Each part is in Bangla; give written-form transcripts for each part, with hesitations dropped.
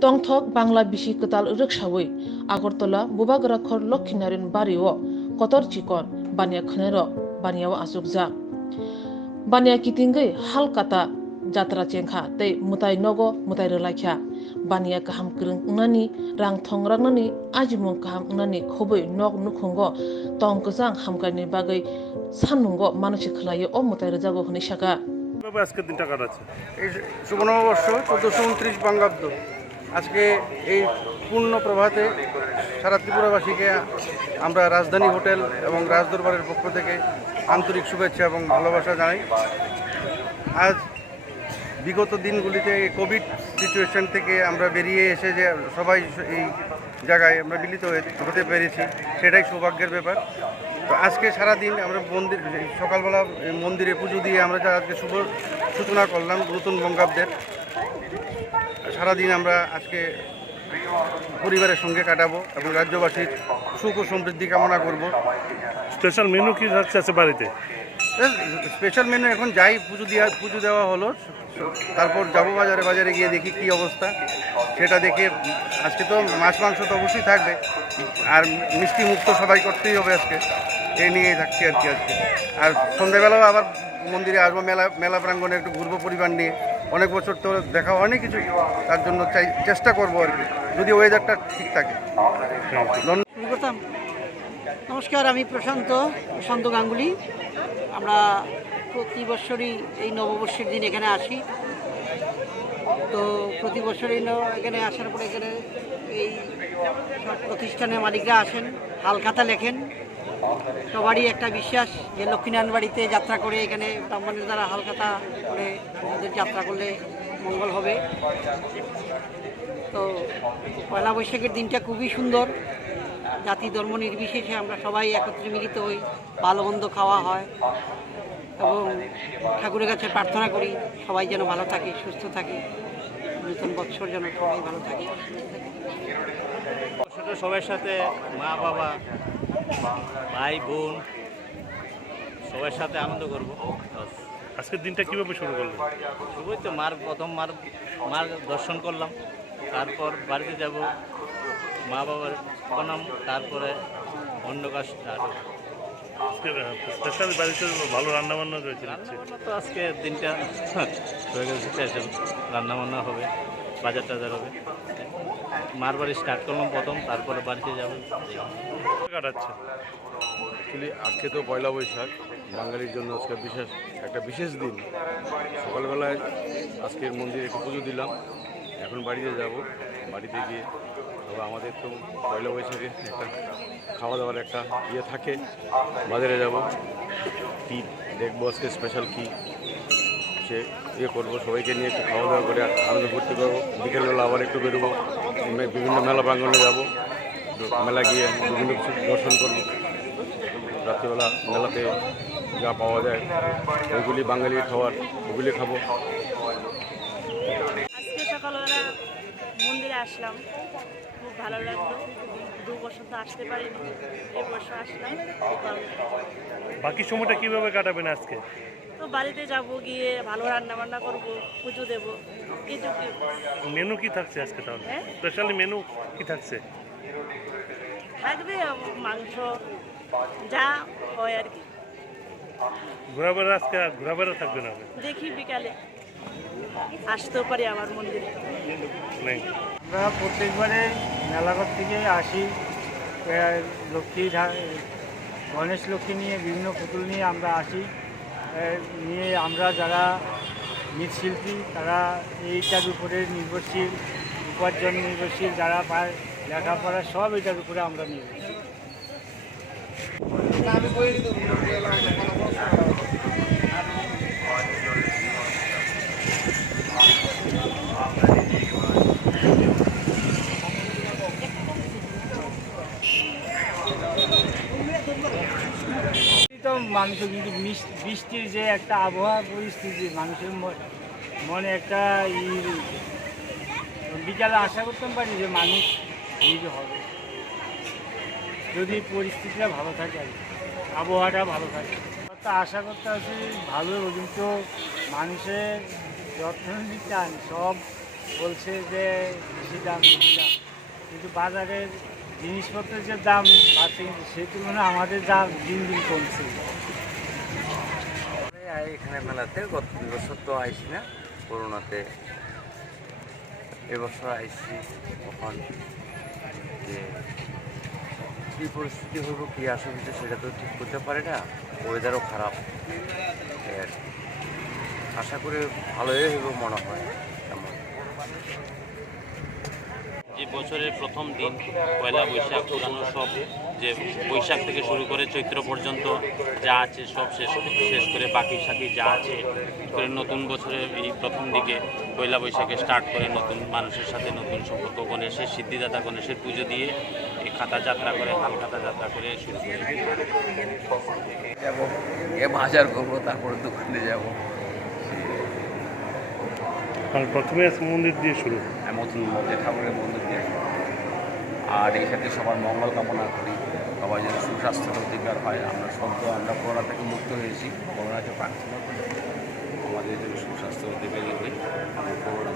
tongthok Bangla Bisi Kwtal Riksawi Agartala Bubagarakhor Laxminarayan Bario kotor chikon bania khnero baniawa asukja bania kitingai halkata jatra chengkha tei Mwtai nogo Mwtai Rwlaikha bania kaham krung nani rang thongragnani ajimung kaham nani khoboi nok nukhungo tongkjang hamkani bagai sanungo manusi khlayo o Mwtai rjago hni saka আজকের দিনটা কাটাচ্ছে এই শুভ নববর্ষ 1429 বঙ্গাব্দ। আজকে এই পূর্ণ প্রভাতে সারা ত্রিপুরাবাসীকে আমরা রাজধানী হোটেল এবং রাজদরবারের পক্ষ থেকে আন্তরিক শুভেচ্ছা এবং ভালোবাসা জানাই। আজ বিগত দিনগুলিতে কোভিড সিচুয়েশন থেকে আমরা বেরিয়ে এসে যে সবাই এই জায়গায় আমরা মিলিত হতে পেরেছি, সেটাই সৌভাগ্যের ব্যাপার। তো আজকে সারাদিন আমরা সকালবেলা মন্দিরে পুজো দিয়ে আমরা আজকে শুভ সূচনা করলাম নতুন বঙ্গাব্দের। সারাদিন আমরা আজকে পরিবারের সঙ্গে কাটাবো এবং রাজ্যবাসীর সুখ ও সমৃদ্ধি কামনা করব। স্পেশাল মেনু কি আছে বাড়িতে? স্পেশাল মেনু এখন যাই পুজো দেওয়া হলো, তারপর যাবো বাজারে গিয়ে দেখি কী অবস্থা, সেটা দেখে আজকে তো মাছ মাংস তো অবশ্যই থাকবে, আর মিষ্টি মুখ তো সবাই করতেই হবে আজকে, এই নিয়েই থাকছি আর কি আজকে। আর সন্ধ্যাবেলাও আবার মন্দিরে আসবো, মেলা প্রাঙ্গণে একটু ঘুরবো পরিবার নিয়ে। অনেক বছর তো দেখা হয়নি কিছু, তার জন্য চেষ্টা করবো আর কি, যদি ওয়েদারটা ঠিক থাকে। নমস্কার, আমি প্রশান্ত গাঙ্গুলি। আমরা প্রতি বছরই এই নববর্ষের দিন এখানে আসি। তো প্রতি বছরই এখানে আসার পরে এখানে এই প্রতিষ্ঠানের মালিকরা আসেন, হালখাতা লেখেন। সবারই একটা বিশ্বাস যে লক্ষ্মীনারায়ণ বাড়িতে যাত্রা করে এখানে ব্রাহ্মণের দ্বারা হালখাতা করে ওদের যাত্রা করলে মঙ্গল হবে। তো পয়লা বৈশাখের দিনটা খুবই সুন্দর। জাতি ধর্ম নির্বিশেষে আমরা সবাই একত্রে মিলিত হই, ভালো মন্দ খাওয়া হয় এবং ঠাকুরের কাছে প্রার্থনা করি সবাই যেন ভালো থাকে, সুস্থ থাকে, নতুন বৎসর যেন সবাই ভালো থাকে। সবার সাথে মা বাবা ভাই বোন সবার সাথে আনন্দ করবো। আজকের দিনটা কিভাবে শুরু করলেন? শুরুই তো প্রথম মার দর্শন করলাম, তারপর বাড়িতে যাব, মা বাবার প্রণাম, তারপরে অন্য কাজ স্টার্ট। স্পেশাল বাড়িতে ভালো রান্নাবান্না রয়েছে? রান্নাবান্না তো আজকে দিনটা হয়ে গেছে, স্পেশাল রান্নাবান্না হবে, বাজার টাজার হবে। মার বাড়ি স্টার্ট করলাম প্রথম, তারপরে বাড়িতে যাব। কাটাচ্ছে অ্যাকচুয়ালি আজকে তো পয়লা বৈশাখ, বাঙালির জন্য আজকে একটা বিশেষ দিন। সকালবেলায় আজকের মন্দিরে একটু পুজো দিলাম, এখন বাড়িতে যাব। বাড়িতে গিয়ে তবে আমাদের তো পয়লা বৈশাখে একটা খাওয়া দাওয়ার একটা ইয়ে থাকে, বাজারে যাব, কী দেখবো আজকে স্পেশাল কী সে ইয়ে করবো, সবাইকে নিয়ে একটু খাওয়া দাওয়া করে আনন্দ করতে পারবো। বিকেলবেলা আবার একটু বেরোবো, বিভিন্ন মেলা প্রাঙ্গণে যাবো, মেলা গিয়ে বিভিন্ন কিছু দর্শন করবো। রাত্রিবেলা মেলাতে যা পাওয়া যায় ওইগুলি বাঙালির খাবার, ওগুলি খাবো। আজকে সকালবেলা মন্দিরে আসলাম, খুব ভালো লাগলো। 2 বছর তো আসতে পারিনি, এই বছর আসলাম। বাকি সময়টা কিভাবে কাটাবেন আজকে? তো বাড়িতে যাব, গিয়ে ভালো রান্না বান্না করবো, পুজো দেবো। কিছু মেনু কি থাকছে আজকে তাহলে? স্পেশালি মেনু কি থাকছে? থাকবে মাংস, যা হয় আর কি। ঘোরাবেড়া আজকে ঘোরাবেড়া থাকবে না? দেখি বিকালে আসতেও পারি আমার মন্দিরে। নেই, আমরা প্রত্যেকবারে মেলাঘর থেকে আসি, গণেশ লক্ষ্মী নিয়ে, বিভিন্ন পুতুল নিয়ে আমরা আসি। নিয়ে আমরা যারা মৃৎশিল্পী তারা এইটার উপরে নির্ভরশীল, উপার্জন নির্ভরশীল, যারা পায় লেখাপড়া সব এটার উপরে আমরা নির্ভরশীল। তো মানুষের কিন্তু বৃষ্টির যে একটা আবহাওয়া পরিস্থিতি, মানুষের মনে একটা বিকালে আশা করতে পারি যে মানুষ হবে, যদি পরিস্থিতিটা ভালো থাকে আর আবহাওয়াটা ভালো থাকে। আশা করতে আছি ভালো, কিন্তু মানুষের যত্ন নিতে সব বলছে যে বেশি দাম বেশি দাম, কিন্তু বাজারের জিনিসপত্রের যে দাম বাড়ছে কিন্তু সেই তুলনায় আমাদের দাম দিন দিন কমছে। এখানে মেলাতে গত 2 বছর তো আইসি না, করোনাতে এবছর আইসি। তখন যে কী পরিস্থিতি হইব, কী অসুবিধা সেটা তো ঠিক করতে পারে না, ওয়েদারও খারাপ। আশা করি ভালোই হইব মনে হয়। যে বছরের প্রথম দিন পয়লা বৈশাখ, পুরানো সব যে বৈশাখ থেকে শুরু করে চৈত্র পর্যন্ত যা আছে সব শেষ করে বাকি সাকি যা আছে করে নতুন বছরের এই প্রথম দিকে পয়লা বৈশাখে স্টার্ট করে নতুন মানুষের সাথে নতুন সম্পর্ক, গণেশের সিদ্ধিদাতা গণেশের পুজো দিয়ে এই খাতা যাত্রা করে, হালখাতা যাত্রা করে শুরু করে যাবো, বাজার করবো, তারপরে দোকানে যাবো। প্রথমে মন্দির দিয়ে শুরু, নতুন ঠাকুরের মন্দির দিয়ে, আর এই সাথে সবার মঙ্গল কামনা করি, সবাই যেন সুস্বাস্থ্যের অধিকার হয়। আমরা করোনা থেকে মুক্ত হয়েছি, করোনাকে প্রার্থনা করি আমাদের যেন সুস্বাস্থ্যের অধিকারী হই। করোনা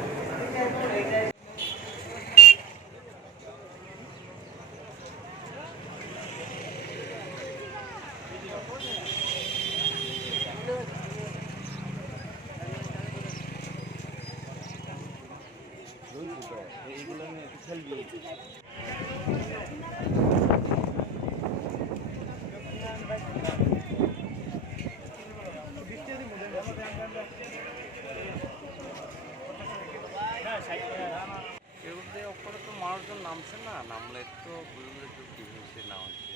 এগুলোতে ওপরে তো মানুষজন নামছে না, নামলে তো বুঝলে তো কী হয়েছে না হচ্ছে।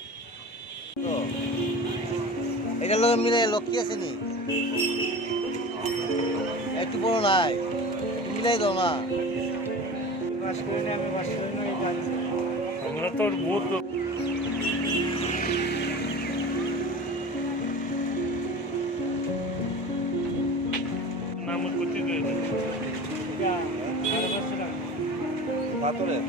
এটা লোক মিলে লক্ষ্মী আছে নি, একটু বড় নাই, মিলাই দাও না। আমরা তো বহুত নাম করতে পাথরের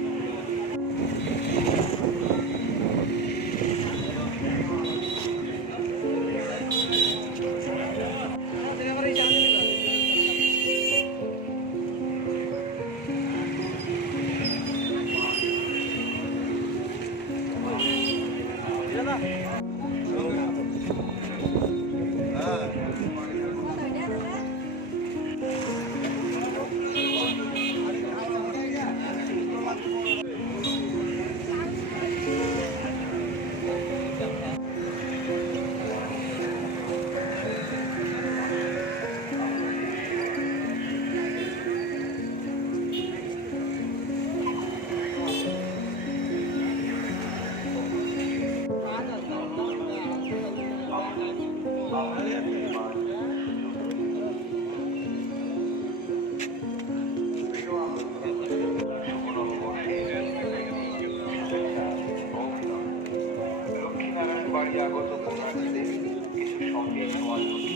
বাড়ি আগত পুণ্যার্থীদের কিছু সঙ্গীত সমাজমূর্তি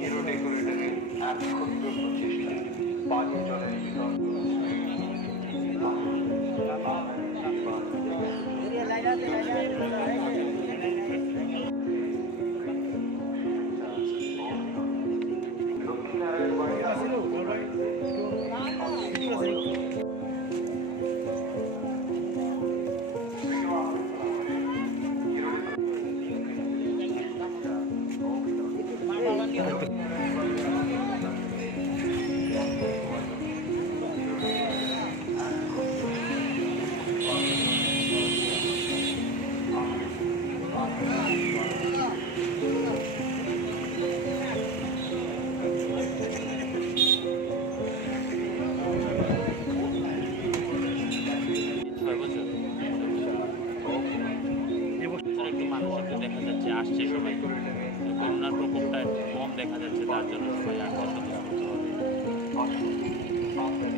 হিরো ডেকোরেটরের এক ক্ষুদ্র প্রচেষ্টা পানীয় জলের বিতরণ লক্ষ্মীনারায়ণ বাড়ি দেখা যাচ্ছে আসছে সবাই, করোনার প্রকোপটা কম দেখা যাচ্ছে, তার জন্য সবাই আসছে স্বতঃস্ফূর্তভাবে।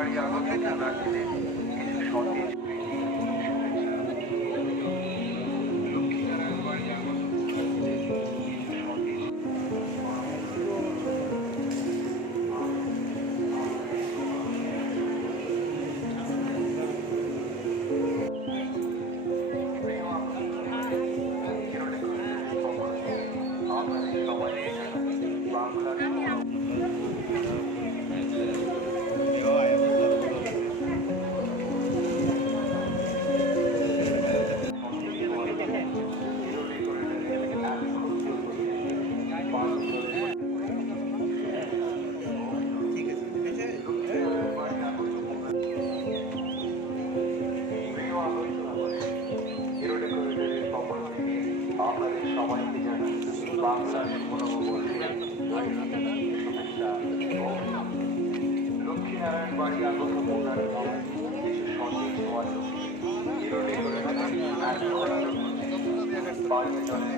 বাড়ি আগত পুণ্যার্থীদের কিছু সন্দেশ আপনাদের সবাইকে জানাই বাংলার নববর্ষের শুভেচ্ছা। লক্ষ্মীনারায়ণ বাড়ি আগত পুণ্যার্থীদের কিছু সন্দেশ হওয়ার বাড়ির জন্য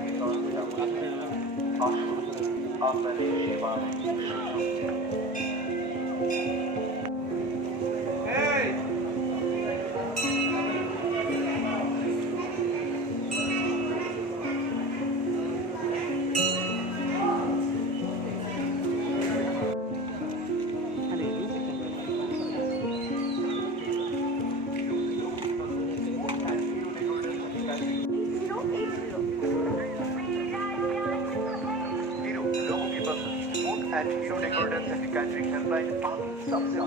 আসুন আপনাদের সেবার and Hero Decorators and Catering Helpline सबसे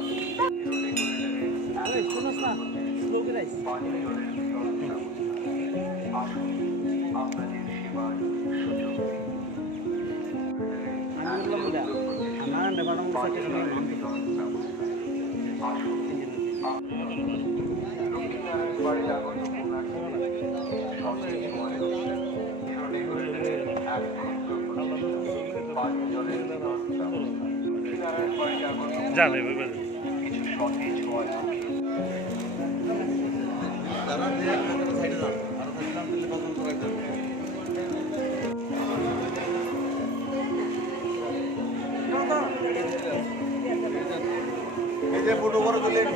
আপনাদের সেবার সুযোগ বাড়ির আগত জানে কিছু সন্দেশ হওয়ার এই যে ফটো বড় তুলেন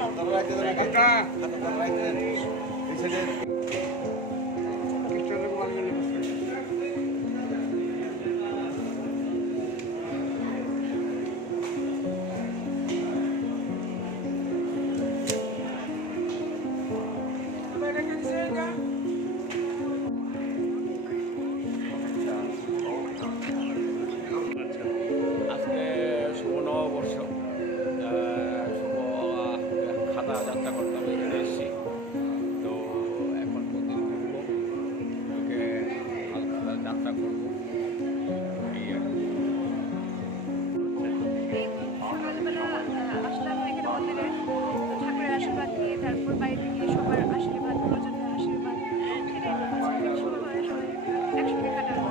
আজকে শুভ নববর্ষ, শুভ খাতা যাত্রা করতাম, এখানে এসেছি। তো এখন প্রতিদিন ঘুরবো, ওকে হালখাতা যাত্রা করবো, এই আর কি। সকালবেলা আসলাম এখানে মন্দিরে, ঠাকুরের আশীর্বাদ নিয়ে তারপর বাইরে গিয়ে সবার আশীর্বাদ, প্রয়োজনীয় আশীর্বাদ, সেটাই আজকে সবাই একসঙ্গে কাটাবো।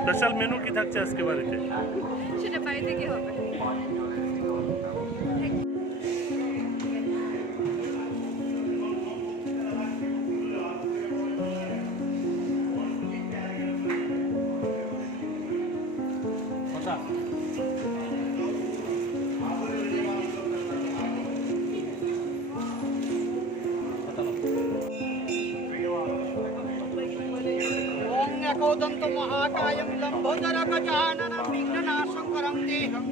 স্পেশাল মেনু কি থাকছে আজকে বাড়িতে? সেটা বাড়িতে গিয়ে হবে। एकदंत महाकायं लंबोदरगजाननं विघ्ननाशंकरं देहं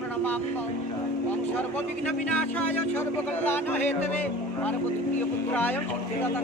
प्रणमाम्यहम्। ओं सर्वविघ्नविनाशाय सर्वकल्याणहेतवे पार्वतीप्रियपुत्राय सिद्धिदाता